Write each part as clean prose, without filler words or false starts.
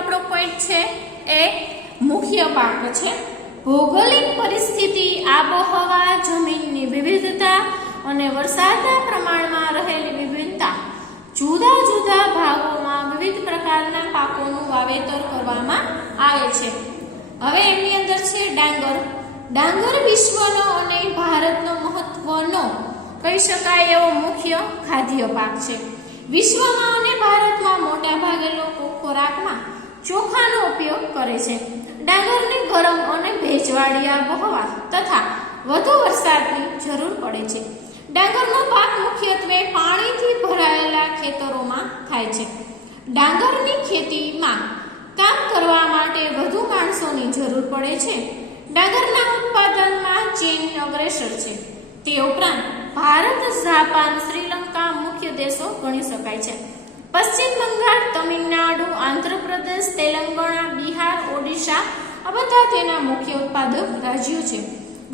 આપણો પોઈન્ટ છે એ મુખ્ય પાક છે। ભૌગોલિક પરિસ્થિતિ, આબોહવા, જમીનની વિવિધતા અને વરસાદના પ્રમાણમાં રહેલી વિભિન્નતા જુદા જુદા ભાગોમાં વિવિધ પ્રકારના પાકોનું વાવેતર કરવામાં આવે છે। હવે એની અંદર છે ડાંગર। ડાંગર વિશ્વનો અને ભારતનો મહત્વનો કહી શકાય એવો મુખ્ય ખાદ્ય પાક છે। વિશ્વમાં અને ભારતમાં મોટા ભાગે લોકો ખોરાકમાં ચોખાનો ઉપયોગ કરે છે। ડાંગરને ગરમ અને ભેજવાળી આબોહવા તથા વધુ વરસાદની જરૂર પડે છે। ડાંગરનો પાક મુખ્યત્વે પાણીથી ભરાયેલા ખેતરોમાં થાય છે। ડાંગરની ખેતીમાં કામ કરવા માટે વધુ માણસોની જરૂર પડે છે। ડાંગરના ઉત્પાદનમાં ચીન અગ્રેસર છે। તે ઉપરાંત ભારત, જાપાન, શ્રીલંકા મુખ્ય દેશો ગણી શકાય છે। પશ્ચિમ બંગાળ, તમિલનાડુ, આંધ્રપ્રદેશ, તેલંગાણા, બિહાર, ઓડિશા આ બધા તેના મુખ્ય ઉત્પાદક રાજ્યો છે।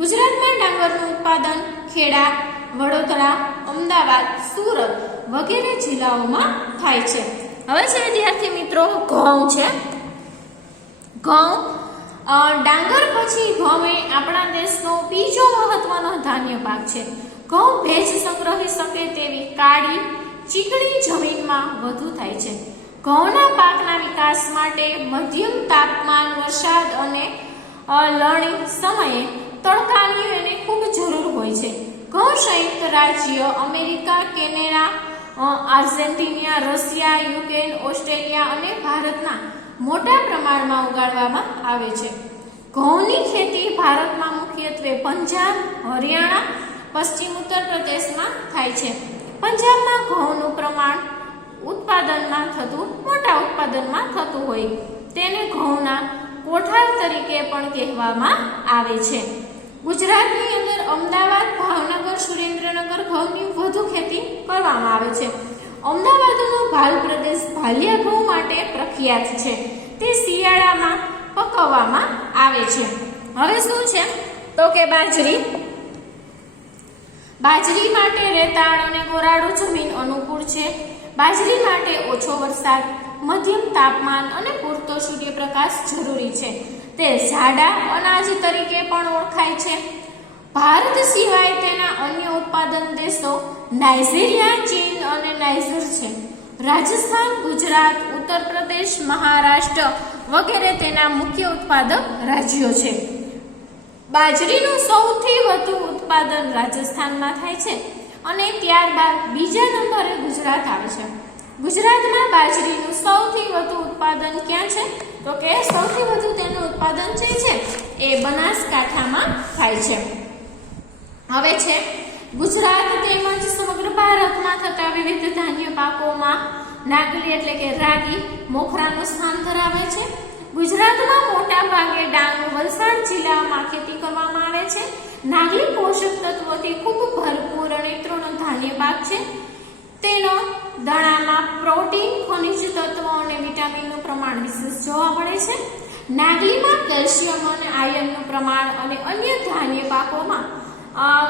ગુજરાતમાં ડાંગરનું ઉત્પાદન ખેડા, વડોદરા, અમદાવાદ, સુરત વગેરે જિલ્લાઓમાં થાય છે। હવે છે વિદ્યાર્થી મિત્રો ઘઉં છે। ઘઉં ડાંગર પછી ઘઉં એ આપણા દેશનો બીજો મહત્વનો ધાન્ય પાક છે। ઘઉં ભેજ સંગ્રહી શકે તેવી કાળી ચીકણી જમીનમાં વધુ થાય છે। ઘઉંના પાકના વિકાસ માટે મધ્યમ તાપમાન, વરસાદ અને લણણી સમયે તડકાની એને ખૂબ જરૂર હોય છે। ઘઉં સંયુક્ત રાજ્ય America, Canada, Argentina, Russia, Ukraine, Australia અને ભારતના મોટા પ્રમાણમાં ઉગાડવામાં આવે છે। ઘઉંની ખેતી ભારતમાં મુખ્યત્વે પંજાબ, હરિયાણા, પશ્ચિમ ઉત્તર પ્રદેશમાં થાય છે। પંજાબમાં ઘઉંનું પ્રમાણ મોટા ઉત્પાદનમાં થતું હોય તેને ઘઉંના કોઠાર તરીકે પણ કહેવામાં આવે છે। ગુજરાતની અંદર અમદાવાદ, ભાવનગર, સુરેન્દ્રનગર ઘઉંની વધુ ખેતી કરવામાં આવે છે। અમદાવાદનો ભાલ પ્રદેશ ભાલિયા ઘઉં માટે પ્રખ્યાત છે। તે શિયાળામાં પકવવામાં આવે છે। હવે શું છે તો કે બાજરી માટે રેતાળ અને ગોરાડું જમીન અનુકૂળ છે। બાજરી માટે ઓછો વરસાદ, મધ્યમ તાપમાન અને પૂરતો સૂર્યપ્રકાશ જરૂરી છે। તે જાડા અનાજ તરીકે પણ ઓળખાય છે। ભારત સિવાય તેના અન્ય ઉત્પાદન દેશો નાઇજીરિયા, ચીન અને નાઇજર છે। રાજસ્થાન, ગુજરાત, ઉત્તર પ્રદેશ, મહારાષ્ટ્ર વગેરે તેના મુખ્ય ઉત્પાદક રાજ્યો છે। બાજરીનું સૌથી વધુ ઉત્પાદન રાજસ્થાનમાં થાય છે અને ત્યારબાદ બીજા નંબરે ગુજરાત આવે છે। ગુજરાતમાં બાજરીનું સૌથી વધુ ઉત્પાદન ક્યાં છે તો કે સૌથી વધુ તેનું ઉત્પાદન જે છે એ બનાસકાંઠામાં થાય છે। હવે છે ગુજરાત તેમજ સમગ્ર ભારતમાં થતા વિવિધ ધાન્ય પાકોમાં નાગલી એટલે કે રાગી મોખરાનું સ્થાન ધરાવે છે। ગુજરાતમાં મોટા ભાગે ડાંગ, વલસાડ જિલ્લામાં ખેતી કરવામાં આવે છે। નાગલી પોષક તત્વોથી ખૂબ ભરપૂર અને તૃણધાન્ય પાક છે। તેનો દાણામાં પ્રોટીન, ખનિજ તત્વો અને વિટામિનનું પ્રમાણ વિશેષ જોવા મળે છે। નાગલીમાં કેલ્શિયમ અને આયર્નનું પ્રમાણ અને અન્ય ધાન્ય પાકોમાં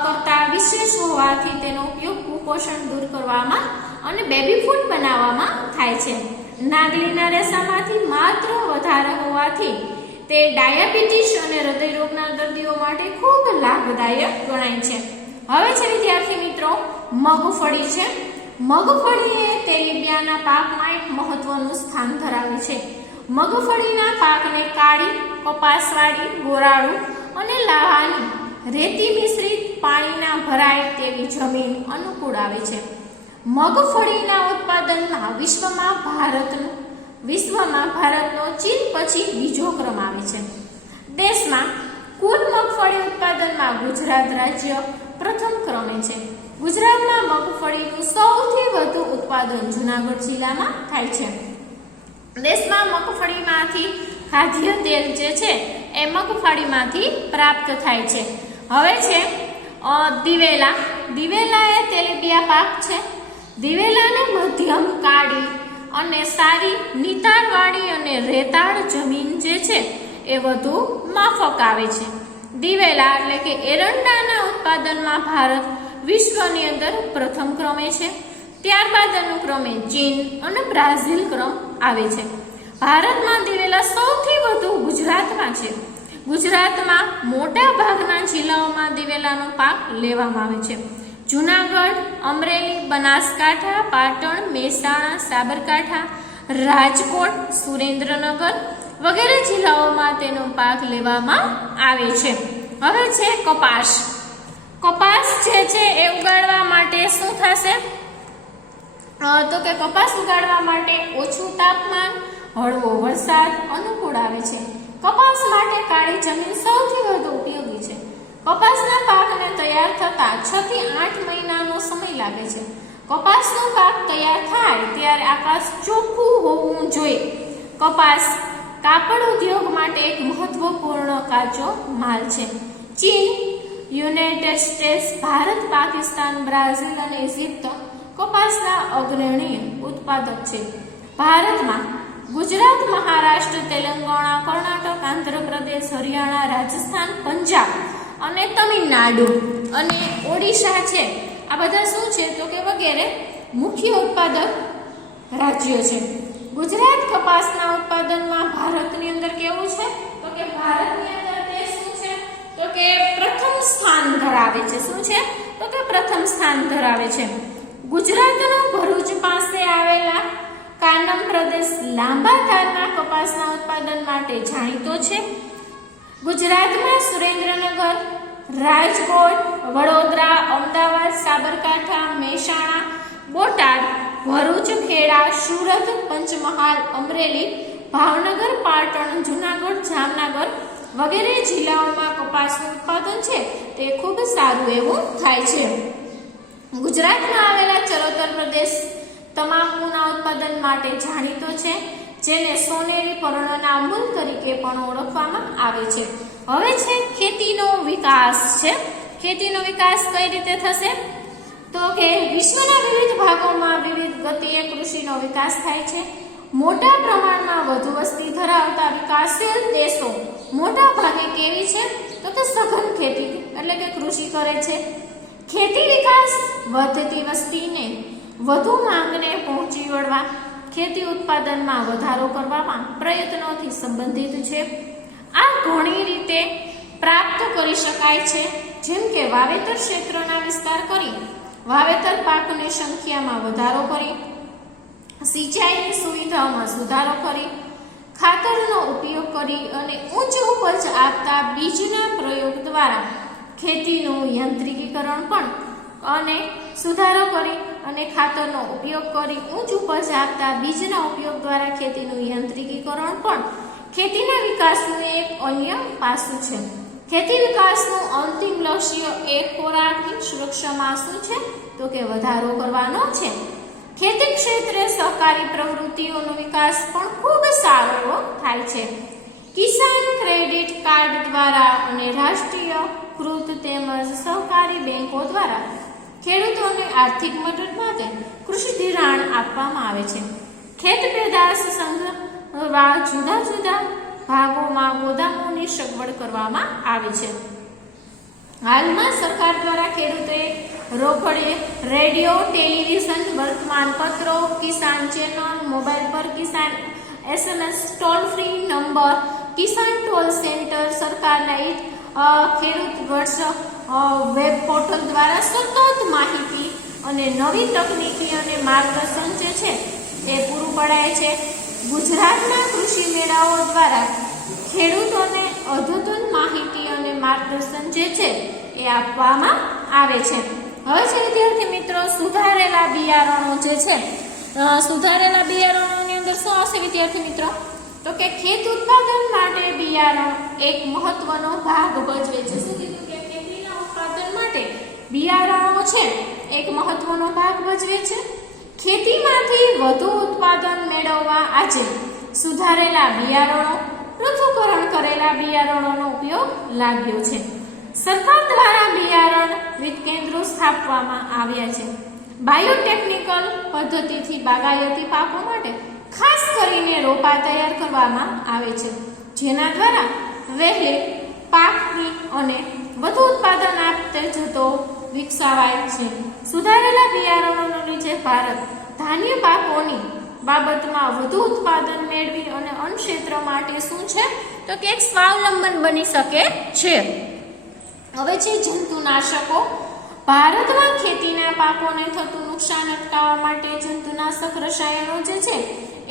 કરતા વિશેષ હોવાથી તેનો ઉપયોગ કુપોષણ દૂર કરવામાં અને બેબી ફૂડ બનાવવામાં થાય છે। નાગલીના રેસામાંથી માત્ર વધારે હોવાથી તે ડાયાબિટીસ અને હૃદયરોગના દર્દીઓ માટે ખૂબ લાભદાયક ગણાય છે। હવે છે વિદ્યાર્થી મિત્રો મગફળી છે। મગફળી એ તેલીબિયાના પાકમાં એક મહત્વનું સ્થાન ધરાવે છે। મગફળીના પાકને કાળી, કપાસવાળી, ગોરાળું અને લાવાની રેતી મિશ્રિત પાણીના ભરાય તેવી જમીન અનુકૂળ આવે છે। મગફળીના ઉત્પાદનમાં વિશ્વમાં ભારતનો ચીન પછી બીજો ક્રમ આવે છે। દેશમાં કુલ મગફળી ઉત્પાદનમાં ગુજરાત રાજ્ય પ્રથમ ક્રમે છે। ગુજરાતમાં મગફળીનું સૌથી વધુ ઉત્પાદન જૂનાગઢ જિલ્લામાં થાય છે। દેશમાં મગફળીમાંથી ખાદ્ય તેલ જે છે એ મગફળીમાંથી પ્રાપ્ત થાય છે। હવે છે દિવેલા। દિવેલા એ તેલીબિયા પાક છે। દિવેલાને મધ્યમ કાળી અને સારી નિતારવાળી અને રેતાળ જમીન જે છે એ વધુ માફક આવે છે। દિવેલા એટલે કે એરંડાના ઉત્પાદનમાં ભારત વિશ્વની અંદર પ્રથમ ક્રમે છે। ત્યારબાદ અનુક્રમે ચીન અને બ્રાઝિલ ક્રમ આવે છે। ભારતમાં દિવેલા સૌથી વધુ ગુજરાતમાં છે. ગુજરાતમાં મોટા ભાગના જિલ્લાઓમાં દિવેલાનો પાક લેવામાં આવે છે. જૂનાગઢ, અમરેલી, બનાસકાંઠા, પાટણ, મહેસાણા, સાબરકાંઠા, રાજકોટ, સુરેન્દ્રનગર વગેરે જિલ્લાઓમાં તેનો પાક લેવામાં આવે છે. હવે છે કપાસ. કપાસ જે છે એ ઉગાડવા માટે શું થશે? તો કે કપાસ ઉગાડવા માટે ઓછું તાપમાન, હળવો વરસાદ અનુકૂળ આવે છે. કપાસ માટે કાળી જમીન સૌથી વધુ ઉપયોગી છે. કપાસના પાકને તૈયાર થતા 6 થી 8 મહિનાનો સમય લાગે છે. કપાસનો પાક તૈયાર થાય ત્યારે આકાશ ચોખ્ખું હોવું જોઈએ. કપાસ કાપડ ઉદ્યોગ માટે એક મહત્વપૂર્ણ કાચો માલ છે. ચીન, United states, Bharat, Pakistan, Brazil અને ઇજિપ્ત કપાસના અગ્રણી ઉત્પાદક છે. ભારતમાં ગુજરાત, મહારાષ્ટ્ર, તેલંગાણા, કર્ણાટક, આંધ્રપ્રદેશ, હરિયાણા, રાજસ્થાન, પંજાબ અને તમિલનાડુ અને ઓડિશા છે. આ બધા શું છે તો કે વગેરે મુખ્ય ઉત્પાદક રાજ્યો છે. ગુજરાત કપાસના ઉત્પાદનમાં ભારતની અંદર કેવું છે તો કે ભારતની અંદર તે શું છે તો કે પ્રથમ સ્થાન ધરાવે છે. શું છે તો કે પ્રથમ સ્થાન ધરાવે છે. ગુજરાતનો ભરૂચ પાસે આવેલા કાનમ પ્રદેશ લાંબા તારના કપાસના ઉત્પાદન માટે જાણીતો છે. ગુજરાતમાં સુરેન્દ્રનગર, રાજકોટ, વડોદરા, અમદાવાદ, સાબરકાંઠા, મહેસાણા, બોટાદ, ભરૂચ, ખેડા, સુરત, પંચમહાલ, અમરેલી, ભાવનગર, પાટણ, જૂનાગઢ, જામનગર વગેરે જિલ્લાઓમાં કપાસનું ઉત્પાદન છે તે ખૂબ સારું એવું થાય છે. ગુજરાતમાં આવેલા ચરોતર પ્રદેશ તમાકુના ઉત્પાદન માટે જાણીતો છે, જેને સોનેરી પર્ણના મૂલ તરીકે પણ ઓળખવામાં આવે છે. હવે છે ખેતીનો વિકાસ છે. ખેતીનો વિકાસ કઈ રીતે થશે તો કે વિશ્વના વિવિધ ભાગોમાં વિવિધ ગતિએ કૃષિનો વિકાસ થાય છે. મોટા પ્રમાણમાં વધુ વસ્તી ધરાવતા વિકાસશીલ દેશો મોટા ભાગે કેવી છે તો કે સઘન ખેતી એટલે કે કૃષિ કરે છે. ખેતી વિકાસ વધતી વસ્તીને વધુ માંગને પહોંચી વળવા ખેતી ઉત્પાદનમાં વધારો કરવામાં પ્રયત્નોથી સંબંધિત છે. આ ઘણી રીતે પ્રાપ્ત કરી શકાય છે, જેમ કે વાવેતર ક્ષેત્રના વિસ્તાર કરી, વાવેતર પાકની સંખ્યામાં વધારો કરી, સિંચાઈની સુવિધાઓમાં સુધારો કરી, ખાતરનો ઉપયોગ કરી અને ઉચ્ચ ઉપજ આપતા બીજના પ્રયોગ દ્વારા ખેતીનું યાંત્રિકીકરણ પણ અને સુધારો કરી અને ખાતરનો ઉપયોગ કરી ઉચ્ચ ઉપજ આપતા બીજના ઉપયોગ દ્વારા ખેતીનું યાંત્રિકીકરણ પણ ખેતીના વિકાસનું એક અન્ય પાસું છે. ખેતી વિકાસનું અંતિમ લક્ષ્ય એ ખોરાકની સુરક્ષામાં શું છે તો કે વધારો કરવાનો છે. ખેતી ક્ષેત્રે સહકારી પ્રવૃત્તિઓનો વિકાસ પણ ખૂબ સારો થાય છે. કિસાન ક્રેડિટ કાર્ડ દ્વારા અને રાષ્ટ્રીય કૃત તેમજ સહકારી બેંકો દ્વારા ખેડૂતોને આર્થિક મદદ માટે કૃષિ ધિરાણ આપવામાં આવે છે. ખેત પેદાશ સંગ્રહવા જુદા જુદા ભાગોમાં ગોદામોની સગવડ કરવામાં આવે છે. હાલમાં સરકાર દ્વારા ખેડૂતોએ રોકડે રેડિયો, ટેલિવિઝન, વર્તમાનપત્રો, કિસાન ચેનલ, મોબાઈલ પર કિસાન SMS, ટોલ ફ્રી નંબર, કિસાન ટોલ સેન્ટર, સરકારના ખેડૂત વર્ષ વેબ પોર્ટલ દ્વારા સતત માહિતી અને નવી તકનીકી અને માર્ગદર્શન જે છે એ પૂરું પડાય છે. ગુજરાતના કૃષિ મેળાઓ દ્વારા ખેડૂતોને અદ્યતન માહિતી અને માર્ગદર્શન જે છે એ આપવામાં આવે છે. હવે છે વિદ્યાર્થી મિત્રો સુધારેલા બિયારણો જે છે, સુધારેલા બિયારણોની અંદર શું આવશે વિદ્યાર્થી મિત્રો તો કે ખેત ઉત્પાદન માટે બિયારણ એક મહત્વનો ભાગ ભજવે છે. શું કીધું કે ખેતીના ઉત્પાદન માટે બિયારણો છે એક મહત્વનો ભાગ ભજવે છે. ખેતીમાંથી વધુ ઉત્પાદન મેળવવા આજે સુધારેલા બિયારણો, પૃથ્થકરણ કરેલા બિયારણોનો ઉપયોગ લાગ્યો છે. સરકાર દ્વારા બિયારણ વિવિધ કેન્દ્રો સ્થાપવામાં આવ્યા છે. બાયોટેકનિકલ પદ્ધતિથી બાગાયતી પાકો માટે ખાસ કરીને રોપા તૈયાર કરવામાં આવે છે, જેના દ્વારા વહેલી પાકની અને વધુ ઉત્પાદન આપતે જતો વિકસાવાય છે. સુધારેલા બિયારણોને લીધે ભારત ધાન્ય પાકોની બાબતમાં વધુ ઉત્પાદન મેળવી અને ક્ષેત્ર માટે શું છે તો કે એક સ્વાવલંબન બની શકે છે. હવે છે જંતુનાશકો. ભારતમાં ખેતીના પાકોને થતું નુકસાન અટકાવવા માટે જંતુનાશક રસાયણો જે છે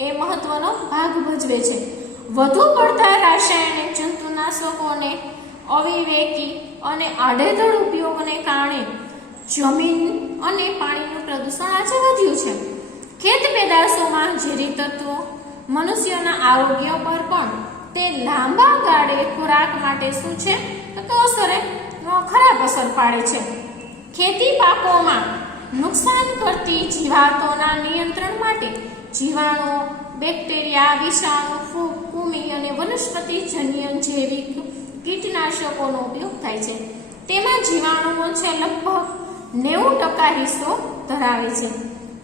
એ મહત્વનો ભાગ ભજવે છે. વધુ પડતા રાસાયણિક જંતુનાશકોને અવિવેકી અને આડેધડ ઉપયોગને કારણે જમીન અને પાણીનું પ્રદૂષણ આજે વધ્યું છે. ખેત પેદાશોમાં ઝેરી તત્વો મનુષ્યોના આરોગ્ય પર પણ તે લાંબા ગાળે ખોરાક માટે શું છે તો ખરાબ અસર પાડે છે. ખેતી પાકોમાં નુકસાન કરતી જીવાતોના નિયંત્રણ માટે જીવાણુઓ, બેક્ટેરિયા, વિષાણુ, ફૂગ, કૃમિ અને વનસ્પતિજન્ય જૈવિક કીટનાશકોનો ઉપયોગ થાય છે. તેમાં જીવાણુઓ છે લગભગ 90% હિસ્સો ધરાવે છે.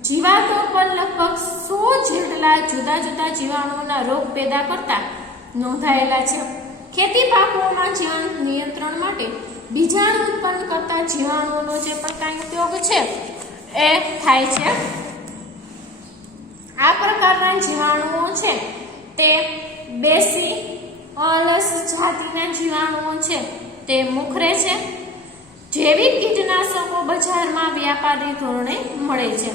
જીવાતો પર લગભગ 100 જેટલા જુદા જુદા જીવાણુઓના રોગ પેદા કરતા નોંધાયેલા છે. ખેતી પાકોમાં જીવાણુ નિયંત્રણ માટે બીજાણુ ઉત્પન્ન કરતા જીવાણુઓનો જે પણ કાંઈ ઉપયોગ છે એ થાય છે. આ પ્રકારના જીવાણુઓ છે તે બેસિલસ જાતિના જીવાણુઓ છે તે મુખરે છે. જૈવિક કીટનાશકો બજારમાં વ્યાપારી ધોરણે મળે છે.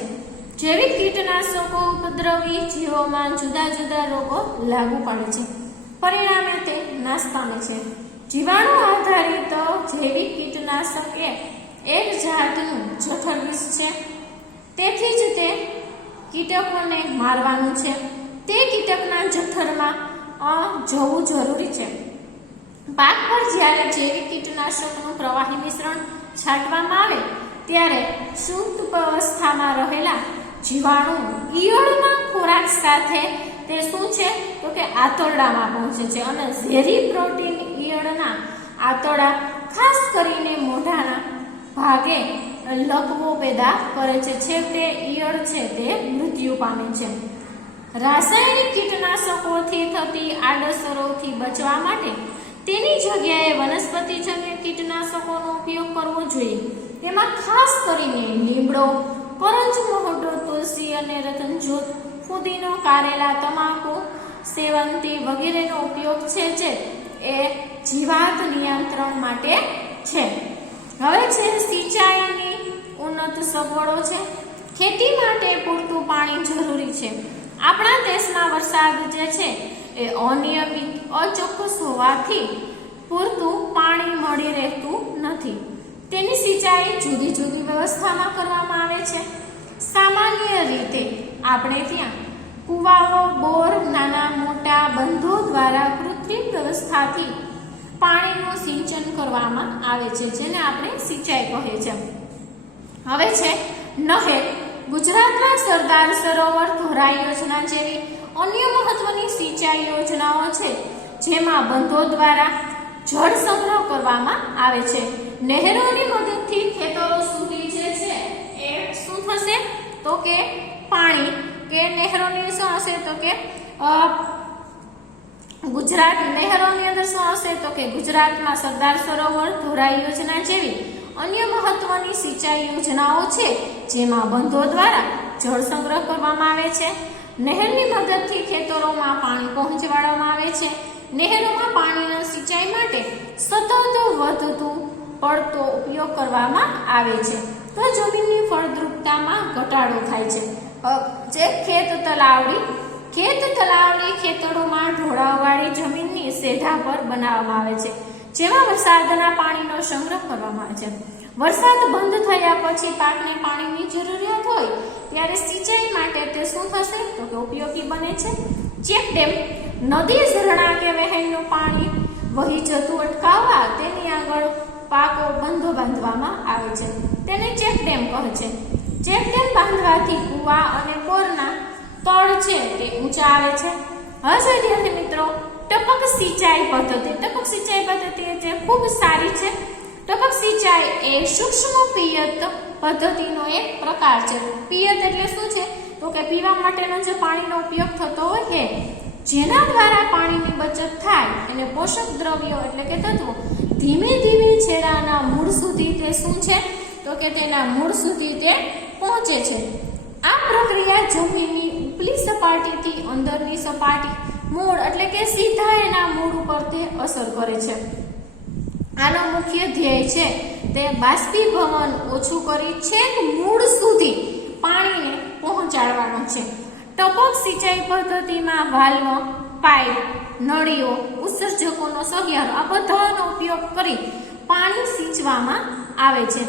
જૈવિક કીટનાશકો ઉપદ્રવી જીવોમાં જુદા જુદા રોગો લાગુ પાડે છે, પરિણામે તે નાશ પામે છે. જીવાણુ આધારિત જૈવિક કીટનાશક એ એક જાતનું જઠર વિષ છે. તેથી જ તે કીટકોને મારવાનું છે. તે કીટકના જઠરમાં જવું જરૂરી છે. પાક પર જ્યારે જૈવિક કીટનાશકનું પ્રવાહી મિશ્રણ છાંટવામાં આવે ત્યારે સુપ્ત અવસ્થામાં રહેલા જીવાણુ ઈયળના ખોરાક સાથે તે શું છે તો કે આંતરડામાં પહોંચે છે અને ઝેરી પ્રોટીન ઈયળના આંતરડા ખાસ કરીને મોઢાના ભાગે લકવો પેદા કરે છે. છેવટે ઈયળ છે તે મૃત્યુ પામે છે. રાસાયણિક કીટનાશકોથી થતી આડઅસરોથી બચવા માટે તેની જગ્યાએ વનસ્પતિજન્ય કીટનાશકોનો ઉપયોગ કરવો જોઈએ. તેમાં ખાસ કરીને લીમડો, કરંજમોહડો, તુલસી અને રતનજોત, ફુદીનો, કારેલા, તમાકુ, સેવંતી વગેરેનો ઉપયોગ છે એ જીવાત નિયંત્રણ માટે છે. હવે છે સિંચાઈની ઉન્નત સગવડો છે. ખેતી માટે પૂરતું પાણી જરૂરી છે. આપણા દેશમાં વરસાદ જે છે એ અનિયમિત, અચોક્કસ હોવાથી પૂરતું પાણી મળી રહેતું નથી. તેની સિંચાઈ જુદી જુદી વ્યવસ્થામાં કરવામાં આવે છે. સામાન્ય રીતે આપણે ત્યાં કુવાઓ, બોર, નાના મોટા બંધો દ્વારા કૃત્રિમ વ્યવસ્થાથી પાણીનું સિંચન કરવામાં આવે છે, જેને આપણે સિંચાઈ કહે છે. હવે છે નહેર. ગુજરાતના સરદાર સરોવર, ધોરાઈ યોજના જેવી અન્ય મહત્વની સિંચાઈ યોજનાઓ છે જેમાં બંધો દ્વારા જળ સંગ્રહ કરવામાં આવે છે. નહેરોની મદદથી ખેતરો સુધી જે છે એ શું થશે તો કે પાણી કે નહેરોની શું હશે તો કે ગુજરાત નહેરોની અંદર શું હશે તો કે ગુજરાતમાં સરદાર સરોવર, ધોરાઈ યોજના જેવી અન્ય મહત્વની સિંચાઈ યોજનાઓ છે જેમાં બંધો દ્વારા જળ સંગ્રહ કરવામાં આવે છે. નહેરની મદદથી ખેતરોમાં પાણી પહોંચાડવામાં આવે છે. નહેરોમાં પાણીના સિંચાઈ માટે સતત વધતું પડતો ઉપયોગ કરવામાં આવે છે તો જમીનની ફળદ્રુપતામાં ઘટાડો થાય છે. જે ખેત તલાવડી ખેતરોમાં ઢોળાવવાળી જમીનની સેઢા પર બનાવવામાં આવે છે, જેમાં વરસાદના પાણીનો સંગ્રહ કરવામાં આવે છે. વરસાદ બંધ થયા પછી પાકને પાણીની જરૂરિયાત હોય ત્યારે સિંચાઈ માટે તે શું થશે તો કે ઉપયોગી બને છે. ચેકડેમ. નદી, ઝરણા કે વહેણનું પાણી વહી જતું અટકાવવા તેની આગળ પાકો બંધો બાંધવામાં આવે છે. તેને ચેકડેમ કહે છે. ચેકડેમ બાંધવાથી કુવા અને બોરના તળ છે તે ઊંચા આવે છે. હવે વિદ્યાર્થી મિત્રો, ટપક સિંચાઈ પદ્ધતિ. ટપક સિંચાઈ પદ્ધતિ જે ખૂબ સારી છે. ટપક સિંચાઈ એ સૂક્ષ્મ પિયત પદ્ધતિનો એક પ્રકાર છે. પિયત એટલે શું છે તો કે પીવા માટેનો જે પાણીનો ઉપયોગ થતો હોય જેના દ્વારા પાણીની બચત થાય અને પોષક દ્રવ્યો એટલે કે તત્વો ધીમે ધીમે છેડાના મૂળ સુધી તે શું છે તો કે તેના મૂળ સુધી તે પહોંચે છે. આ પ્રક્રિયા જમીનની ઉપલી સપાટીથી અંદરની સપાટી મૂળ એટલે કે સીધા એના મૂળ ઉપર તે અસર કરે છે. આનો મુખ્ય ધ્યેય છે તે બાષ્પીભવન ઓછું કરી છેક મૂળ સુધી પાણીને પહોંચાડવાનો છે. ટપક સિંચાઈ પદ્ધતિમાં વાલ્વ, પાઇપ, નળીઓ, ઉત્સર્જકોનો સહિયારો આ બધાનો ઉપયોગ કરી પાણી સિંચવામાં આવે છે.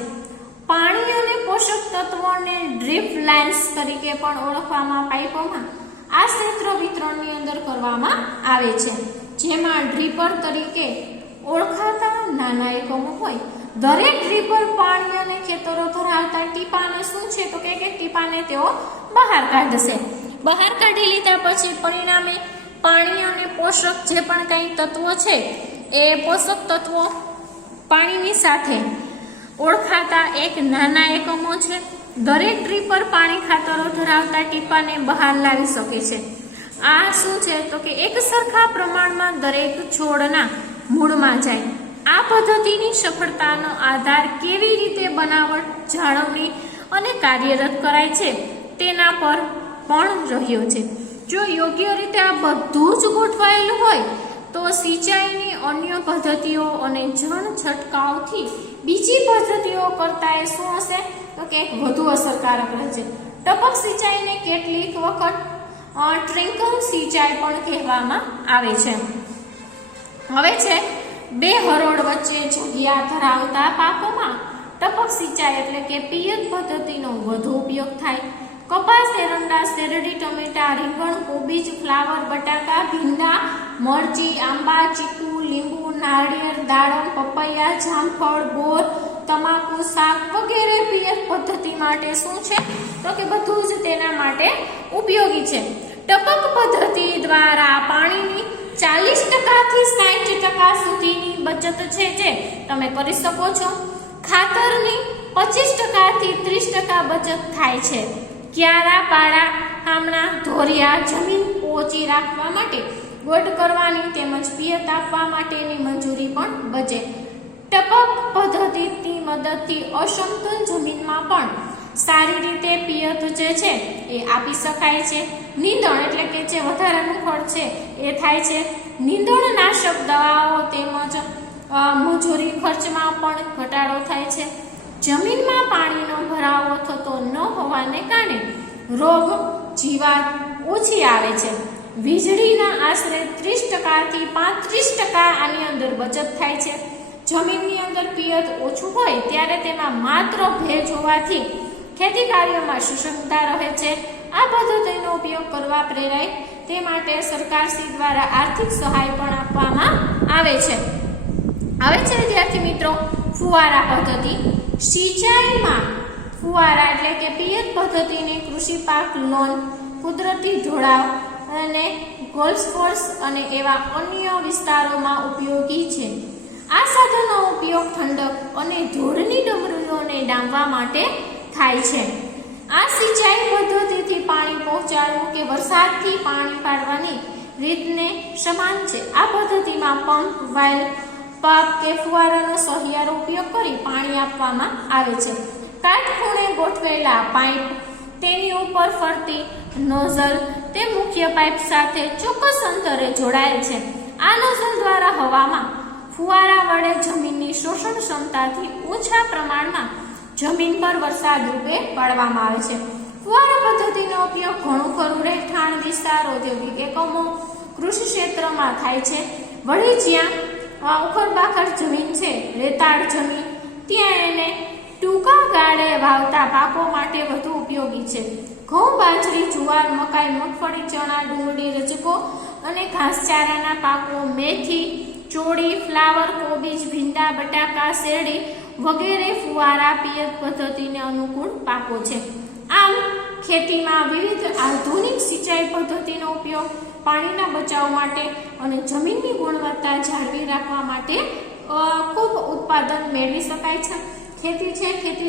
પાણી અને પોષક તત્વોને ડ્રીપ લાઇન્સ તરીકે પણ ઓળખવામાં પાઇપોમાં આ ક્ષેત્ર વિતરણની અંદર કરવામાં આવે છે, જેમાં ડ્રીપર તરીકે ઓળખાતા નાના એકમો હોય. દરેક ડ્રીપર પાણી અને ખેતરો ધરાવતા ટીપાને શું છે તો કે એક ટીપાને તેઓ બહાર કાઢશે. બહાર કાઢી લીધા પછી પરિણામે પાણી અને પોષક જે પણ કંઈ તત્વો છે એ પોષક તત્વો પાણીની સાથે ઓળખાતા એક નાના એકમો છે. દરેક ડ્રીપર પાણી ખાતરો ધરાવતા ટીપાને બહાર લાવી શકે છે. આ શું છે તો કે એક સરખા પ્રમાણમાં દરેક છોડના મૂળમાં જાય. આ પદ્ધતિની સફળતાનો આધાર કેવી રીતે બનાવટ, જાળવણી અને કાર્યરત કરાય છે તેના પર પણ રહ્યો છે. જો યોગ્ય રીતે આ બધું જ ગોઠવાયેલું હોય તો સિંચાઈની અન્ય પદ્ધતિઓ અને જળ છંટકાવથી બીજી પદ્ધતિઓ કરતાં એ શું હશે તો કે વધુ અસરકારક રહેશે. ટપક સિંચાઈને કેટલીક વખત ટ્રિંકલ સિંચાઈ પણ કહેવામાં આવે છે. હવે છે બે હરોળ વચ્ચે જગ્યા ધરાવતા પાકોમાં ટપક સિંચાઈ એટલે કે પિયત પદ્ધતિનો વધુ ઉપયોગ થાય. કપાસ, એરંડા, શેરડી, ટમેટા, રીંગણ, કોબીજ, ફ્લાવર, બટાકા, ભીંડા, મરચી, આંબા, ચીકુ, લીંબુ, નાળિયેર, દાડમ, પપૈયા, જામફળ, બોર, તમાકુ, શાક વગેરે પિયત પદ્ધતિ માટે શું છે તો કે બધું જ તેના માટે ઉપયોગી છે. ટપક પદ્ધતિ દ્વારા પાણીની 40% થી 60% સુધીની બચત છે જે તમે કરી શકો છો. ખાતરની 25% થી 30% બચત થાય છે. ક્યારા, પાડા, આમણા, ધોરિયા જમીન પોચી રાખવા માટે ગોટ કરવાની તેમજ પિયત આપવા માટેની મંજૂરી પણ બચે. ટપક પદ્ધતિની મદદથી અસમતલ જમીનમાં પણ સારી રીતે પિયત જે છે એ આપી શકાય છે. નીંદણ એટલે કે જે વધારાનું ખર્ચ છે એ થાય છે. નીંદણનાશક દવાઓ તેમજ મજૂરી ખર્ચમાં પણ ઘટાડો થાય છે. જમીનમાં પાણીનો ભરાવો થતો ન હોવાને કારણે રોગ જીવાત ઓછી આવે છે. વીજળીના આશરે 30% થી 35% આની અંદર બચત થાય છે. જમીનની અંદર પિયત ઓછું હોય ત્યારે તેમાં માત્ર ભેજ હોવાથી ખેતી કાર્યોમાં સુસમતા રહે છે. આ પદ્ધતિનો ઉપયોગ કરવા પ્રેરાય તે માટે સરકારશ્રી દ્વારા આર્થિક સહાય પણ આપવામાં આવે છે. હવે છે વિદ્યાર્થી મિત્રો ફુવારા પદ્ધતિ. સિંચાઈમાં ફુવારા એટલે કે પિયત પદ્ધતિને કૃષિ પાક લોન, કુદરતી ઢોળાવ અને ગોલ્ફ કોર્સ અને એવા અન્ય વિસ્તારોમાં ઉપયોગી છે. આ સાધનનો ઉપયોગ ઠંડક અને ધૂળની ડમરીઓને ડામવા માટે થાય છે. આ સિંચાઈ પદ્ધતિથી પાણી પહોંચાડવું કે વરસાદથી પાણી પાડવાની રીતને સમાન છે. આ પદ્ધતિમાં પંપ, વાલ્વ, પંપ કે ફુવારાનો સહિયારો ઉપયોગ કરી પાણી આપવામાં આવે છે. કાટખૂણે ગોઠવેલા પાઇપ, તેની ઉપર ફરતી નોઝલ તે મુખ્ય પાઇપ સાથે ચોક્કસ અંતરે જોડાયેલ છે. આ નોઝલ દ્વારા હવામાં ફુવારા વડે જમીનની શોષણ ક્ષમતાથી ઓછા પ્રમાણમાં જમીન પર વરસાદ રૂપે પાડવામાં આવે છે. ફુવારા પદ્ધતિનો ઉપયોગ ઘણું ખરું રહેઠાણ વિસ્તાર, ઔદ્યોગિક એકમો, કૃષિ ક્ષેત્રમાં થાય છે. વળી જ્યાં ઉખડબાખડ જમીન છે, રેતાળ જમીન, ત્યાં એને ટૂંકા ગાળે વાવતા પાકો માટે વધુ ઉપયોગી છે. ઘઉં, બાજરી, જુવાર, મકાઈ, મગફળી, ચણા, ડુંગળી, રજકો અને ઘાસચારાના પાકો, મેથી, ચોળી, ફ્લાવર, કોબીજ, ભીંડા, બટાકા, શેરડી વગેરે ફુવારા પિયત પદ્ધતિને અનુકૂળ પાકો છે. આમ ખેતીમાં વિવિધ આધુનિક સિંચાઈ પદ્ધતિનો ઉપયોગ પાણીના બચાવ માટે અને જમીનની ગુણવત્તા જાળવી રાખવા માટે ખૂબ ઉત્પાદન મેળવી શકાય છે. ખેતી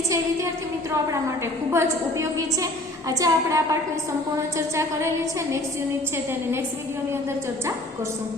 છે વિદ્યાર્થી મિત્રો આપણા માટે ખૂબ જ ઉપયોગી છે. આજે આપણે આ પાઠની સંપૂર્ણ ચર્ચા કરેલી છે. નેક્સ્ટ યુનિટ છે તેની નેક્સ્ટ વિડીયોની અંદર ચર્ચા કરશું.